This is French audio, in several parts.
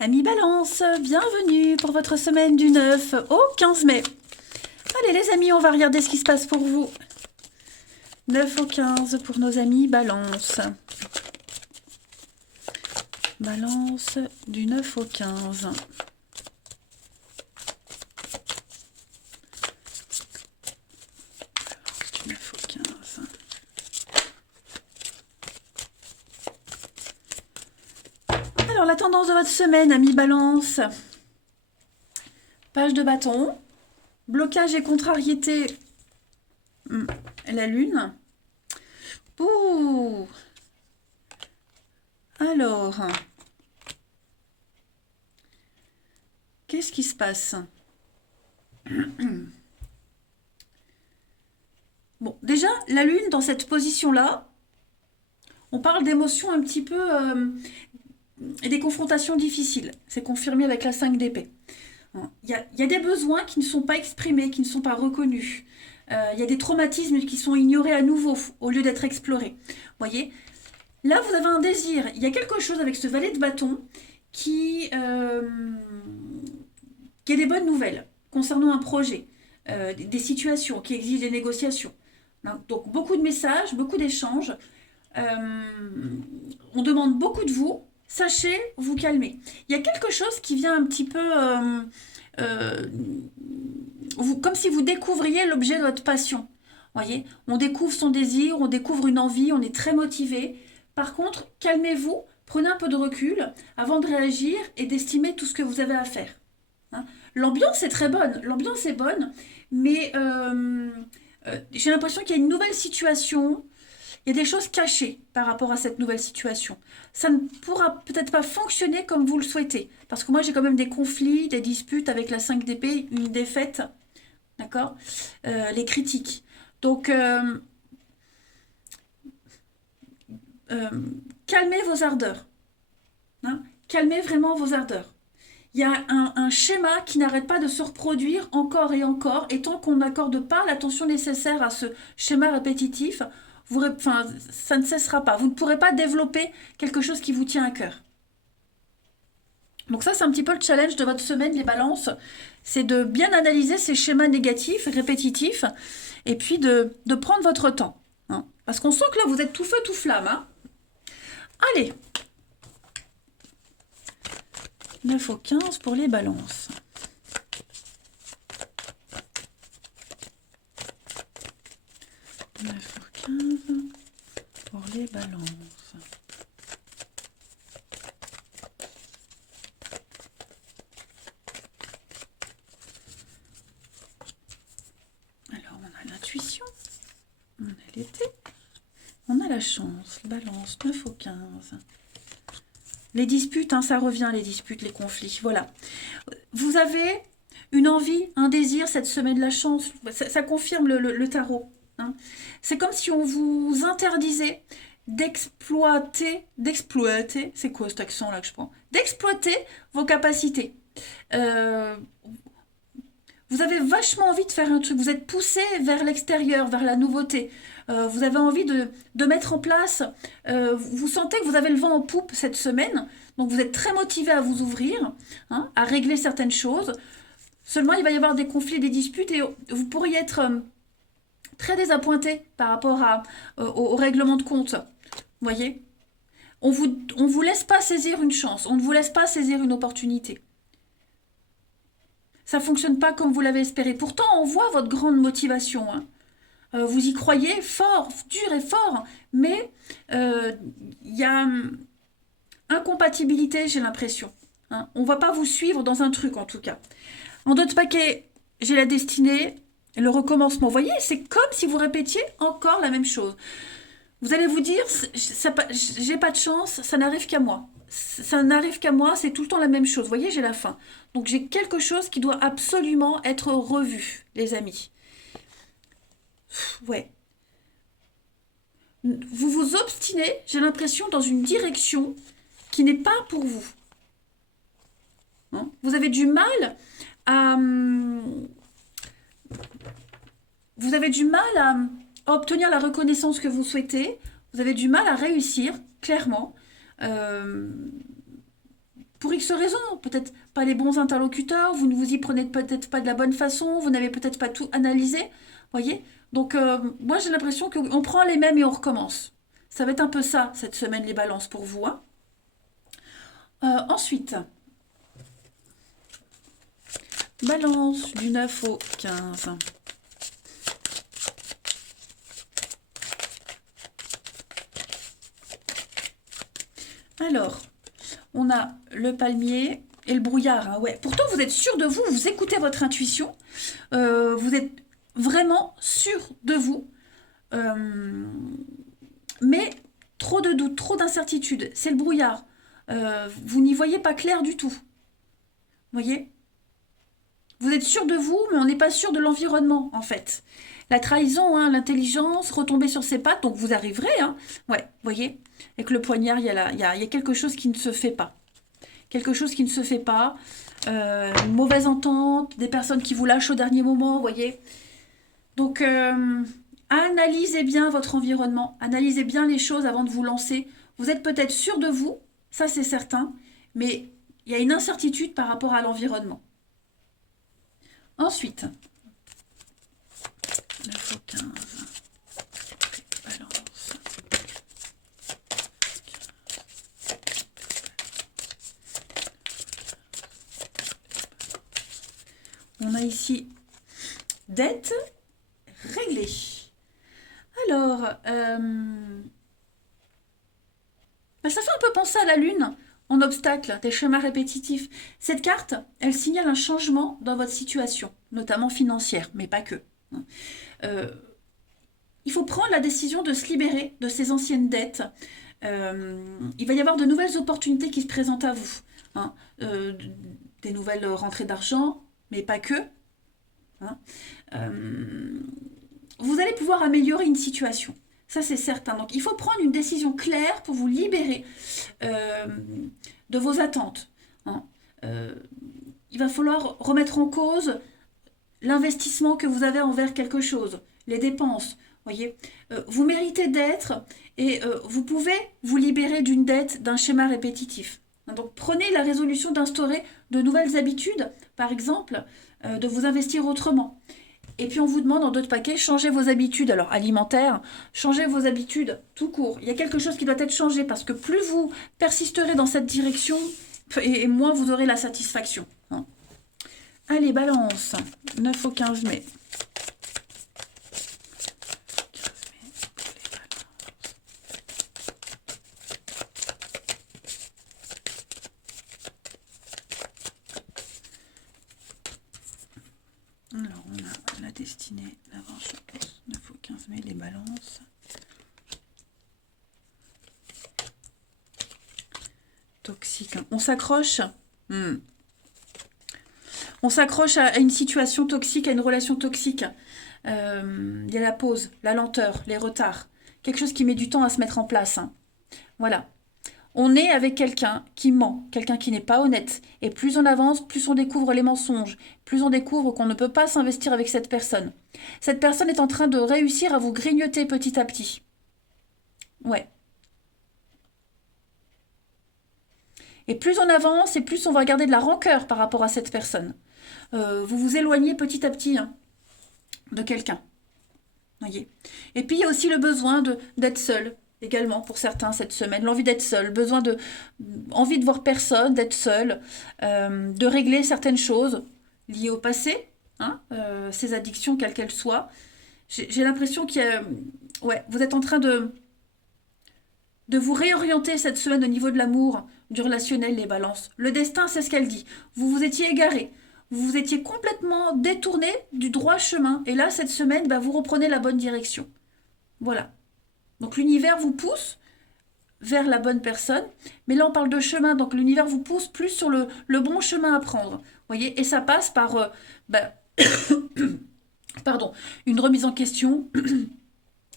Amis Balance, bienvenue pour votre semaine du 9 au 15 mai. Allez les amis, on va regarder ce qui se passe pour vous. 9 au 15 pour nos amis Balance. Balance du 9 au 15. Du 9 au 15. Alors la tendance de votre semaine, amis Balance. Page de bâton. Blocage et contrariété. La lune. Ouh. Alors. Qu'est-ce qui se passe? Bon, déjà, la lune dans cette position-là, on parle d'émotions un petit peu et des confrontations difficiles. C'est confirmé avec la 5 d'épée. Il y a des besoins qui ne sont pas exprimés, qui ne sont pas reconnus. Il y a des traumatismes qui sont ignorés à nouveau au lieu d'être explorés. Voyez, là vous avez un désir. Il y a quelque chose avec ce valet de bâton qui a des bonnes nouvelles concernant un projet, des situations qui exigent des négociations. Donc beaucoup de messages, beaucoup d'échanges. On demande beaucoup de vous. Sachez vous calmer. Il y a quelque chose qui vient un petit peu euh, comme si vous découvriez l'objet de votre passion. Voyez, on découvre son désir, on découvre une envie, on est très motivé. Par contre, calmez-vous, prenez un peu de recul avant de réagir et d'estimer tout ce que vous avez à faire. Hein. L'ambiance est très bonne, l'ambiance est bonne, mais j'ai l'impression qu'il y a une nouvelle situation, il y a des choses cachées par rapport à cette nouvelle situation. Ça ne pourra peut-être pas fonctionner comme vous le souhaitez, parce que moi j'ai quand même des conflits, des disputes avec la 5 d'épée, une défaite, d'accord. Les critiques. Donc, euh, calmez vos ardeurs. Hein. Calmez vraiment vos ardeurs. Il y a un schéma qui n'arrête pas de se reproduire encore et encore, et tant qu'on n'accorde pas l'attention nécessaire à ce schéma répétitif, enfin, ça ne cessera pas. Vous ne pourrez pas développer quelque chose qui vous tient à cœur. Donc ça, c'est un petit peu le challenge de votre semaine, les balances. C'est de bien analyser ces schémas négatifs, répétitifs, et puis de prendre votre temps. Hein. Parce qu'on sent que là, vous êtes tout feu, tout flamme. Hein. Allez, 9 au 15 pour les balances. 9 au 15 pour les balances. Alors, on a l'intuition, on a l'été, on a la chance, balance, 9 au 15. Les disputes, hein, ça revient, les disputes, les conflits, voilà. Vous avez une envie, un désir cette semaine, la chance, ça confirme le tarot. Hein. C'est comme si on vous interdisait d'exploiter, c'est quoi cet accent là que je prends? D'exploiter vos capacités. Euh, vous avez vachement envie de faire un truc, vous êtes poussé vers l'extérieur, vers la nouveauté. Vous avez envie de mettre en place, vous sentez que vous avez le vent en poupe cette semaine, donc vous êtes très motivé à vous ouvrir, hein, à régler certaines choses. Seulement, il va y avoir des conflits, des disputes, et vous pourriez être très désappointé par rapport au règlement de compte. Vous voyez, on vous laisse pas saisir une chance, on ne vous laisse pas saisir une opportunité. Ça fonctionne pas comme vous l'avez espéré. Pourtant, on voit votre grande motivation. Hein. Vous y croyez fort, dur et fort, mais il y a incompatibilité, j'ai l'impression. Hein. On ne va pas vous suivre dans un truc, en tout cas. En d'autres paquets, j'ai la destinée, le recommencement. Vous voyez, c'est comme si vous répétiez encore la même chose. Vous allez vous dire, j'ai pas de chance, ça n'arrive qu'à moi. Ça n'arrive qu'à moi, c'est tout le temps la même chose. Vous voyez, j'ai la faim. Donc j'ai quelque chose qui doit absolument être revu, les amis. Ouais. Vous vous obstinez, j'ai l'impression, dans une direction qui n'est pas pour vous. Hein. Vous avez du mal à... Vous avez du mal à obtenir la reconnaissance que vous souhaitez. Vous avez du mal à réussir, clairement. Euh, pour X raisons. Peut-être pas les bons interlocuteurs, vous ne vous y prenez peut-être pas de la bonne façon, vous n'avez peut-être pas tout analysé. Voyez? Donc, moi, j'ai l'impression qu'on prend les mêmes et on recommence. Ça va être un peu ça, cette semaine, les balances pour vous. Hein. Ensuite, balance du 9 au 15. Alors, on a le palmier et le brouillard. Hein, ouais. Pourtant, vous êtes sûr de vous, vous écoutez votre intuition, vous êtes vraiment sûr de vous, mais trop de doutes, trop d'incertitudes. C'est le brouillard. Vous n'y voyez pas clair du tout. Voyez? Vous êtes sûr de vous, mais on n'est pas sûr de l'environnement, en fait. La trahison, hein, l'intelligence, retomber sur ses pattes, donc vous arriverez. Hein. Ouais, voyez? Avec le poignard, il y a quelque chose qui ne se fait pas. Quelque chose qui ne se fait pas. Une mauvaise entente, des personnes qui vous lâchent au dernier moment, voyez? Donc, analysez bien votre environnement. Analysez bien les choses avant de vous lancer. Vous êtes peut-être sûr de vous, ça c'est certain, mais il y a une incertitude par rapport à l'environnement. Ensuite, 9 au 15, balance. On a ici dette réglée. Alors, ça fait un peu penser à la Lune en obstacle, des schémas répétitifs. Cette carte, elle signale un changement dans votre situation, notamment financière, mais pas que. Il faut prendre la décision de se libérer de ces anciennes dettes. Il va y avoir de nouvelles opportunités qui se présentent à vous. Hein. Des nouvelles rentrées d'argent, mais pas que. Hein. Vous allez pouvoir améliorer une situation. Ça, c'est certain. Donc, il faut prendre une décision claire pour vous libérer de vos attentes. Hein. Il va falloir remettre en cause l'investissement que vous avez envers quelque chose, les dépenses. Voyez, vous méritez d'être et vous pouvez vous libérer d'une dette, d'un schéma répétitif. Donc, prenez la résolution d'instaurer de nouvelles habitudes, par exemple, de vous investir autrement. Et puis on vous demande en d'autres paquets, changez vos habitudes, alors alimentaires, changez vos habitudes tout court. Il y a quelque chose qui doit être changé parce que plus vous persisterez dans cette direction, et moins vous aurez la satisfaction. Hein. Allez, balance, 9 au 15 mai. Alors, on a la destinée, l'avance, 9 au 15 mai, les balances. Toxique. On s'accroche. On s'accroche à une situation toxique, à une relation toxique. Il y a la pause, la lenteur, les retards. Quelque chose qui met du temps à se mettre en place. Hein. Voilà. On est avec quelqu'un qui ment, quelqu'un qui n'est pas honnête. Et plus on avance, plus on découvre les mensonges, plus on découvre qu'on ne peut pas s'investir avec cette personne. Cette personne est en train de réussir à vous grignoter petit à petit. Ouais. Et plus on avance, et plus on va garder de la rancœur par rapport à cette personne. Vous vous éloignez petit à petit hein, de quelqu'un. Voyez. Et puis il y a aussi le besoin d'être seul. Également pour certains cette semaine, l'envie d'être seul, envie de voir personne, d'être seul, de régler certaines choses liées au passé, hein, ces addictions quelles qu'elles soient. J'ai l'impression vous êtes en train de vous réorienter cette semaine au niveau de l'amour, du relationnel, les balances. Le destin, c'est ce qu'elle dit. Vous vous étiez égaré, vous vous étiez complètement détourné du droit chemin, et là cette semaine, vous reprenez la bonne direction. Voilà. Donc l'univers vous pousse vers la bonne personne, mais là on parle de chemin, donc l'univers vous pousse plus sur le bon chemin à prendre, voyez, et ça passe par pardon, une remise en question,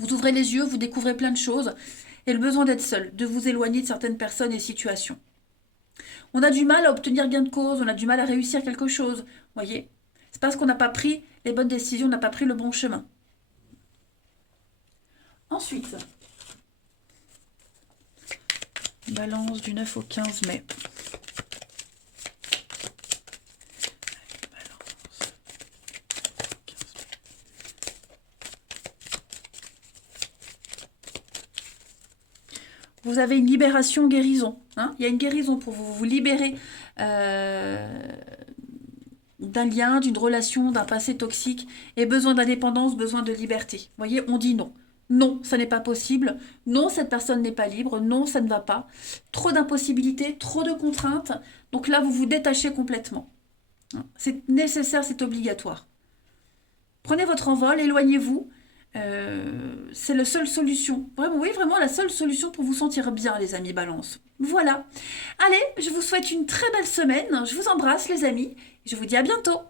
vous ouvrez les yeux, vous découvrez plein de choses, et le besoin d'être seul, de vous éloigner de certaines personnes et situations. On a du mal à obtenir gain de cause, on a du mal à réussir quelque chose, voyez, c'est parce qu'on n'a pas pris les bonnes décisions, on n'a pas pris le bon chemin. Ensuite, balance du 9 au 15 mai. Vous avez une libération, guérison. Hein. Il y a une guérison pour vous, vous libérer d'un lien, d'une relation, d'un passé toxique, et besoin d'indépendance, besoin de liberté. Vous voyez, on dit non. Non, ça n'est pas possible. Non, cette personne n'est pas libre. Non, ça ne va pas. Trop d'impossibilités, trop de contraintes. Donc là, vous vous détachez complètement. C'est nécessaire, c'est obligatoire. Prenez votre envol, éloignez-vous. C'est la seule solution. Vraiment, oui, vraiment la seule solution pour vous sentir bien, les amis Balance. Voilà. Allez, je vous souhaite une très belle semaine. Je vous embrasse, les amis. Et je vous dis à bientôt.